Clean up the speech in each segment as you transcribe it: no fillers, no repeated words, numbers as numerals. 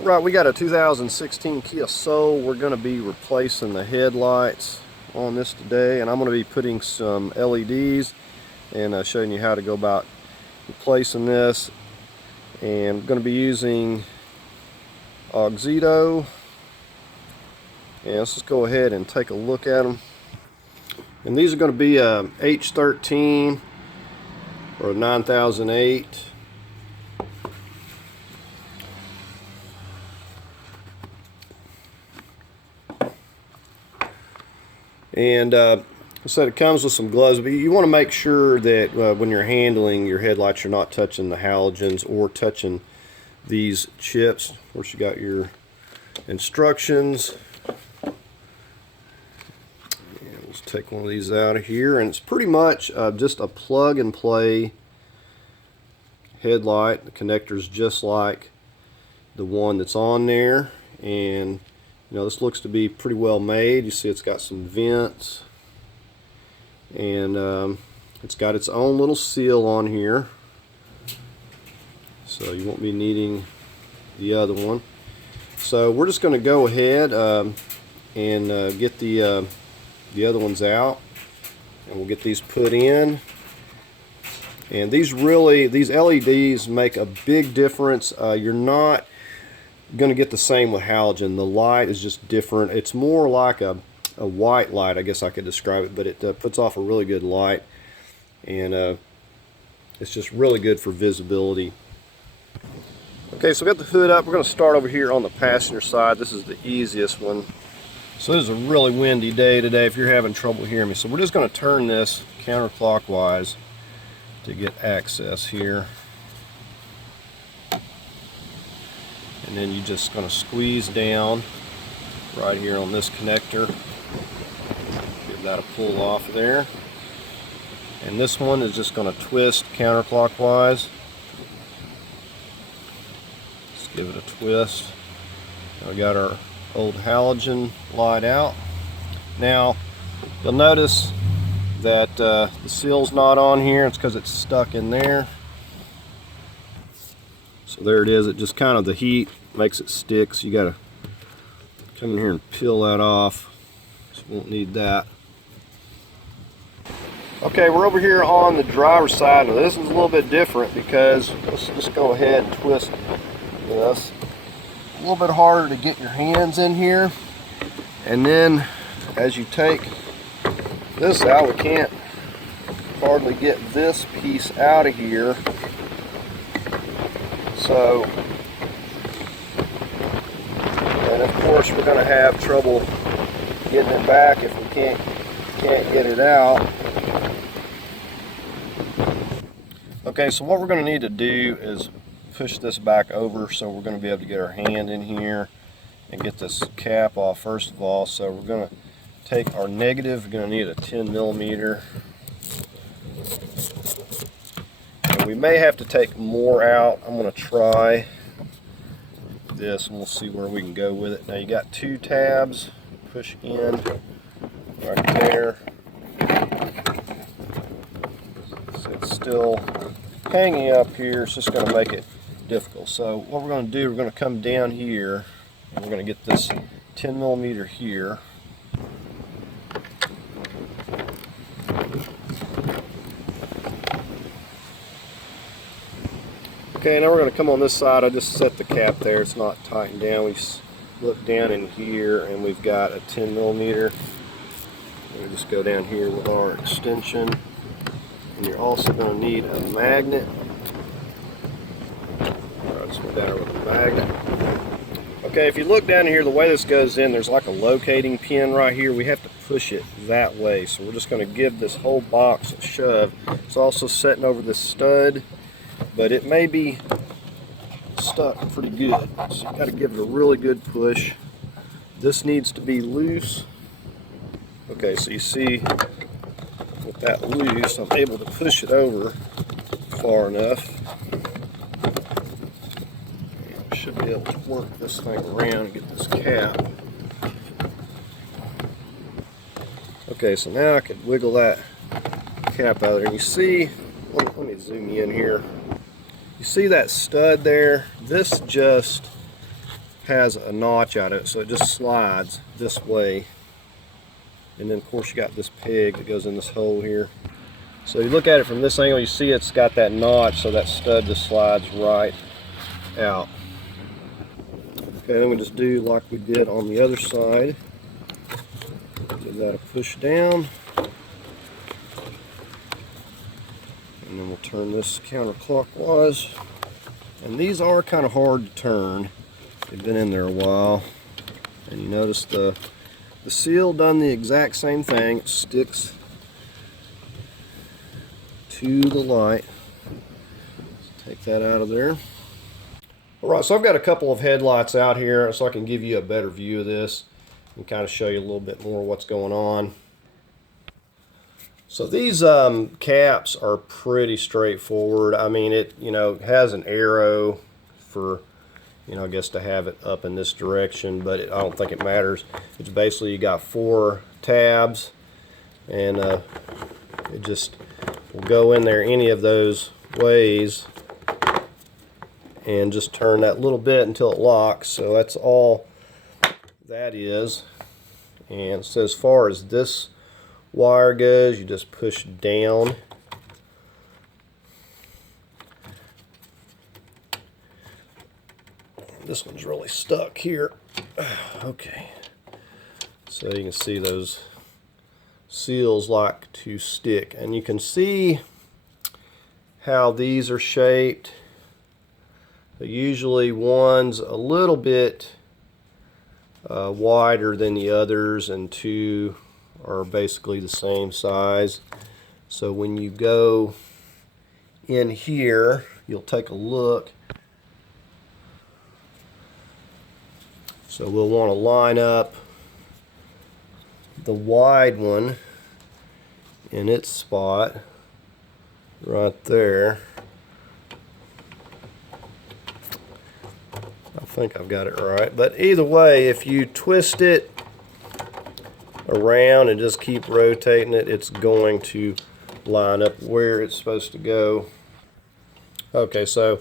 Right, we got a 2016 Kia Soul. We're going to be replacing the headlights on this today, and I'm going to be putting some LEDs and showing you how to go about replacing this. And I'm going to be using Auxito. And let's just go ahead and take a look at them. And these are going to be a H13 or a 9008. And so it comes with some gloves, but you want to make sure that when you're handling your headlights, you're not touching the halogens or touching these chips. Of course, you got your instructions. And let's take one of these out of here, and it's pretty much just a plug and play headlight. The connector's just like the one that's on there, and you know, this looks to be pretty well made. You see it's got some vents, and it's got its own little seal on here, so you won't be needing the other one. So we're just going to go ahead and get the other ones out, and we'll get these put in. And these LEDs make a big difference. You're not going to get the same with halogen. The light is just different. It's more like a white light, I guess I could describe it, but it puts off a really good light, and it's just really good for visibility. Okay, so we got the hood up. We're going to start over here on the passenger side. This is the easiest one. So this is a really windy day today if you're having trouble hearing me. So we're just going to turn this counterclockwise to get access here. And then you're just going to squeeze down right here on this connector. Give that a pull off there. And this one is just going to twist counterclockwise. Just give it a twist. Now we got our old halogen light out. Now you'll notice that the seal's not on here. It's because it's stuck in there. So there it is. It just kind of, the heat makes it stick, so you got to come in here and peel that off. So you won't need that. Okay, we're over here on the driver's side. Now this is a little bit different because let's just go ahead and twist this. A little bit harder to get your hands in here. And then as you take this out, we can't hardly get this piece out of here. So, and of course we're going to have trouble getting it back if we can't get it out. Okay, so what we're going to need to do is push this back over, so we're going to be able to get our hand in here and get this cap off first of all. So we're going to take our negative. We're going to need a 10 millimeter. We may have to take more out. I'm going to try this and we'll see where we can go with it. Now you got two tabs. Push in right there. So it's still hanging up here. It's just going to make it difficult. So what we're going to do, we're going to come down here and we're going to get this 10 millimeter here. Okay, now we're going to come on this side. I just set the cap there. It's not tightened down. We look down in here and we've got a 10 millimeter. We just go down here with our extension. And you're also going to need a magnet. Alright, so we're down with the magnet. Okay, if you look down here, the way this goes in, there's like a locating pin right here. We have to push it that way. So we're just going to give this whole box a shove. It's also sitting over this stud, but it may be stuck pretty good, so you got to give it a really good push. This needs to be loose. Okay, so you see with that loose, I'm able to push it over far enough. And I should be able to work this thing around and get this cap. Okay, so now I can wiggle that cap out there. And you see, let me zoom you in here. You see that stud there? This just has a notch out of it, so it just slides this way. And then of course you got this peg that goes in this hole here. So you look at it from this angle, you see it's got that notch, so that stud just slides right out. Okay, then we just do like we did on the other side. Give that a push down. And then we'll turn this counterclockwise. And these are kind of hard to turn. They've been in there a while. And you notice the seal done the exact same thing. It sticks to the light. Take that out of there. Alright, so I've got a couple of headlights out here so I can give you a better view of this and kind of show you a little bit more what's going on. So these caps are pretty straightforward. I mean, it has an arrow for, I guess to have it up in this direction, but I don't think it matters. It's basically you got 4 tabs, and it just will go in there any of those ways and just turn that little bit until it locks. So that's all that is. And so as far as this wire goes, you just push down. This one's really stuck here. Okay. So you can see those seals like to stick. And you can see how these are shaped. Usually one's a little bit wider than the others, and 2 are basically the same size. So when you go in here, you'll take a look. So we'll want to line up the wide one in its spot right there. I think I've got it right, but either way, if you twist it around and just keep rotating it, it's going to line up where it's supposed to go. Okay, so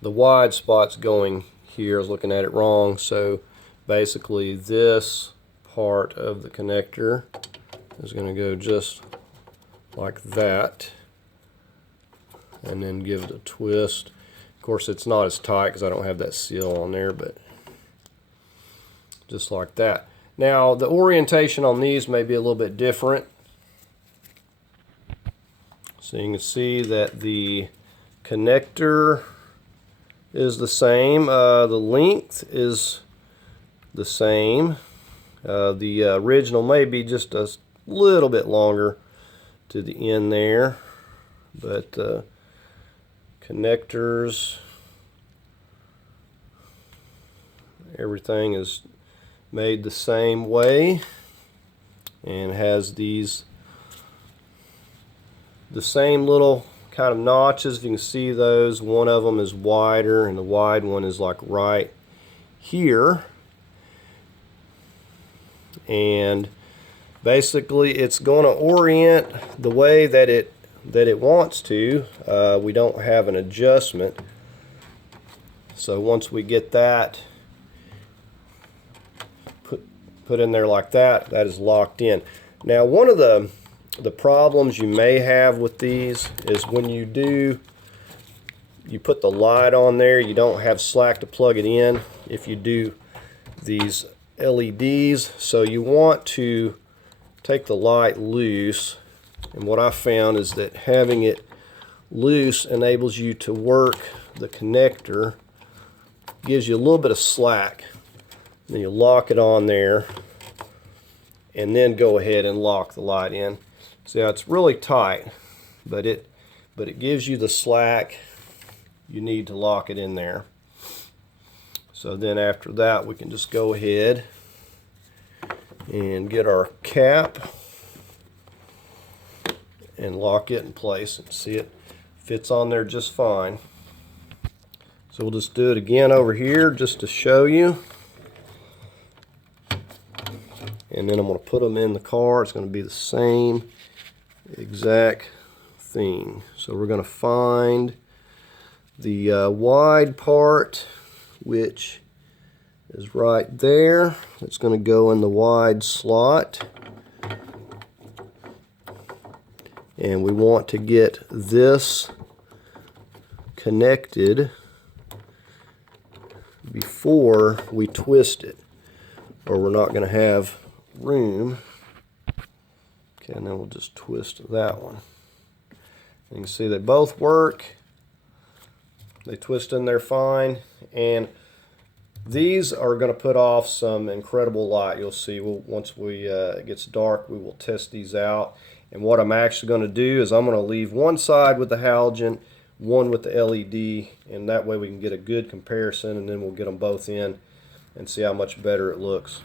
the wide spot's going here. I was looking at it wrong. So basically this part of the connector is going to go just like that, and then give it a twist. Of course, it's not as tight because I don't have that seal on there, but just like that. Now, the orientation on these may be a little bit different. So you can see that the connector is the same. The length is the same. The original may be just a little bit longer to the end there, but connectors, everything is made the same way and has these the same little kind of notches. If you can see those, one of them is wider and the wide one is like right here, and basically it's going to orient the way that it wants to. We don't have an adjustment, so once we get that put in there like that, that is locked in. Now, one of the problems you may have with these is when you put the light on there, you don't have slack to plug it in if you do these LEDs. So you want to take the light loose, and what I found is that having it loose enables you to work the connector, gives you a little bit of slack. Then you lock it on there and then go ahead and lock the light in. See how it's really tight, but it gives you the slack you need to lock it in there. So then after that, we can just go ahead and get our cap and lock it in place, and see it fits on there just fine. So we'll just do it again over here just to show you. And then I'm going to put them in the car. It's going to be the same exact thing. So we're going to find the wide part, which is right there. It's going to go in the wide slot. And we want to get this connected before we twist it, or we're not going to have room. Okay, and then we'll just twist that one. You can see they both work. They twist in there fine, and these are going to put off some incredible light. You'll see once it gets dark, we will test these out. And what I'm actually going to do is I'm going to leave one side with the halogen, one with the LED, and that way we can get a good comparison, and then we'll get them both in and see how much better it looks.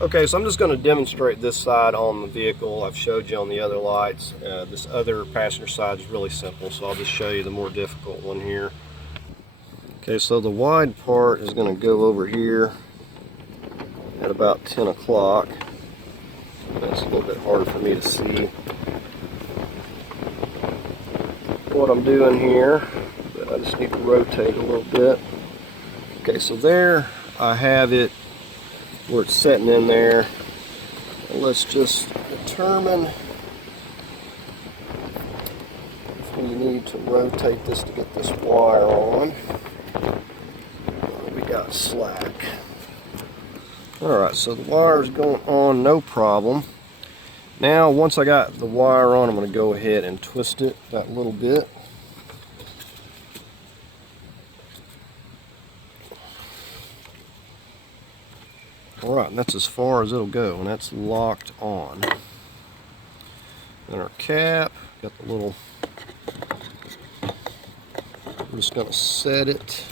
Okay, so I'm just going to demonstrate this side on the vehicle. I've showed you on the other lights. This other passenger side is really simple, so I'll just show you the more difficult one here. Okay, so the wide part is going to go over here at about 10 o'clock. That's a little bit hard for me to see what I'm doing here, but I just need to rotate a little bit. Okay, so there I have it where it's setting in there. And let's just determine if we need to rotate this to get this wire on. We got slack. Alright, so the wire is going on no problem. Now once I got the wire on, I'm going to go ahead and twist it that little bit. Alright, and that's as far as it'll go, and that's locked on. Then our cap, got the little, I'm just going to set it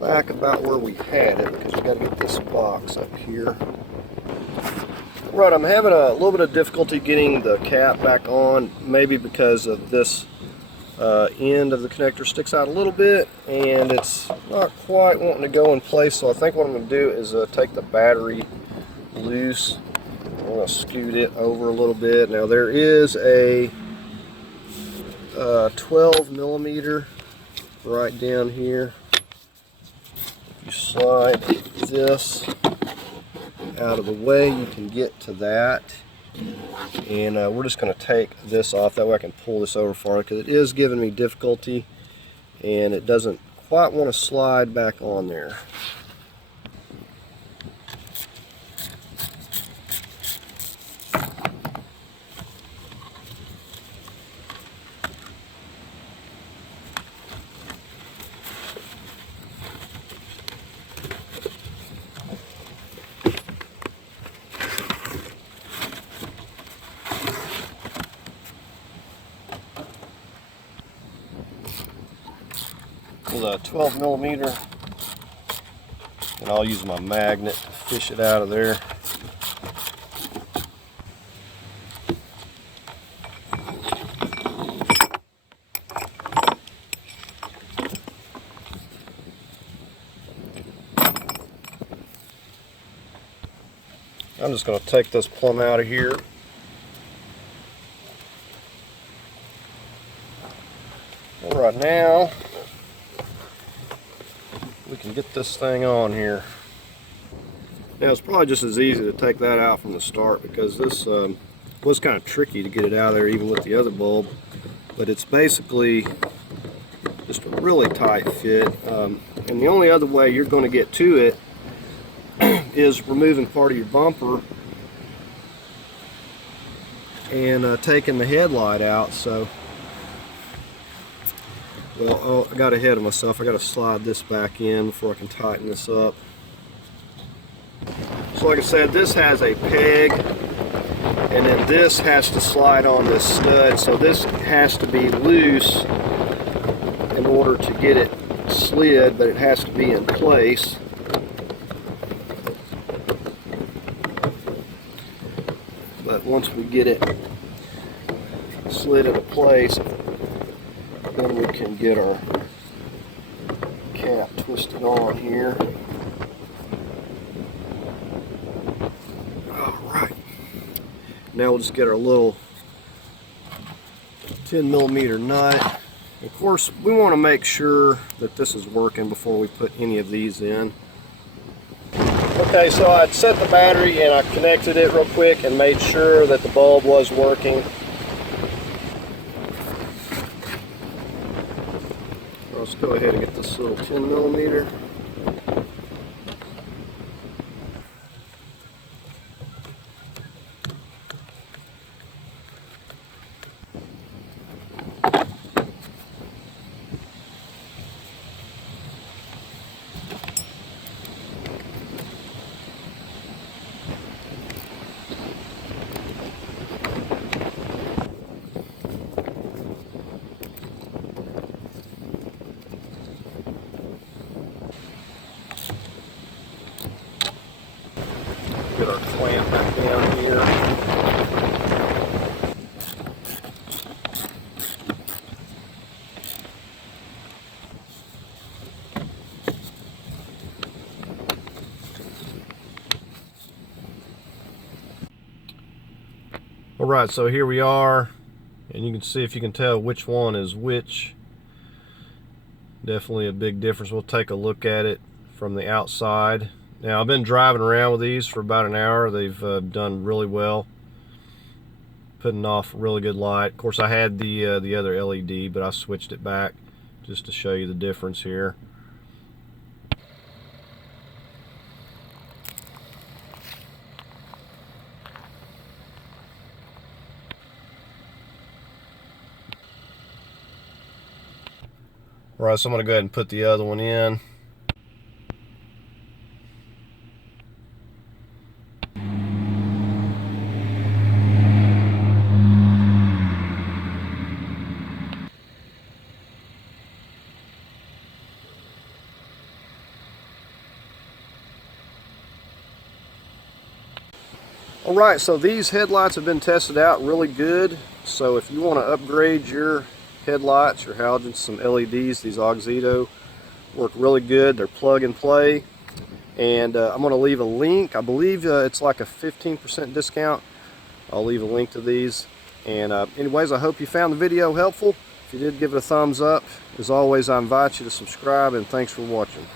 back about where we had it, because we got to get this box up here. Right, I'm having a little bit of difficulty getting the cap back on, maybe because of this end of the connector sticks out a little bit, and it's not quite wanting to go in place. So I think what I'm going to do is take the battery loose. I'm going to scoot it over a little bit. Now there is a 12 millimeter right down here. You slide this out of the way, you can get to that, and we're just going to take this off. That way I can pull this over farther, because it is giving me difficulty and it doesn't quite want to slide back on there. With a 12 millimeter, and I'll use my magnet to fish it out of there. I'm just going to take this plumb out of here. All right, now we can get this thing on here. Now it's probably just as easy to take that out from the start, because this was kind of tricky to get it out of there even with the other bulb, but it's basically just a really tight fit, and the only other way you're going to get to it is removing part of your bumper and taking the headlight out. So, well, oh, I got ahead of myself. I got to slide this back in before I can tighten this up. So like I said, this has a peg, and then this has to slide on this stud, so this has to be loose in order to get it slid, but it has to be in place. But once we get it slid into place, then we can get our cap twisted on here. Alright, now we'll just get our little 10 millimeter nut, Of course, we want to make sure that this is working before we put any of these in. Okay, so I set the battery and I connected it real quick and made sure that the bulb was working. Let's go ahead and get this little 10 millimeter. Get our clamp back down here. Alright, so here we are, and you can see, if you can tell which one is which. Definitely a big difference. We'll take a look at it from the outside. Now, I've been driving around with these for about an hour. They've done really well, putting off really good light. Of course, I had the other LED, but I switched it back just to show you the difference here. All right, so I'm going to go ahead and put the other one in. Alright, so these headlights have been tested out really good. So if you want to upgrade your headlights, your halogens, some LEDs, these Auxito work really good. They're plug and play. And I'm going to leave a link. I believe it's like a 15% discount. I'll leave a link to these. And anyways, I hope you found the video helpful. If you did, give it a thumbs up. As always, I invite you to subscribe, and thanks for watching.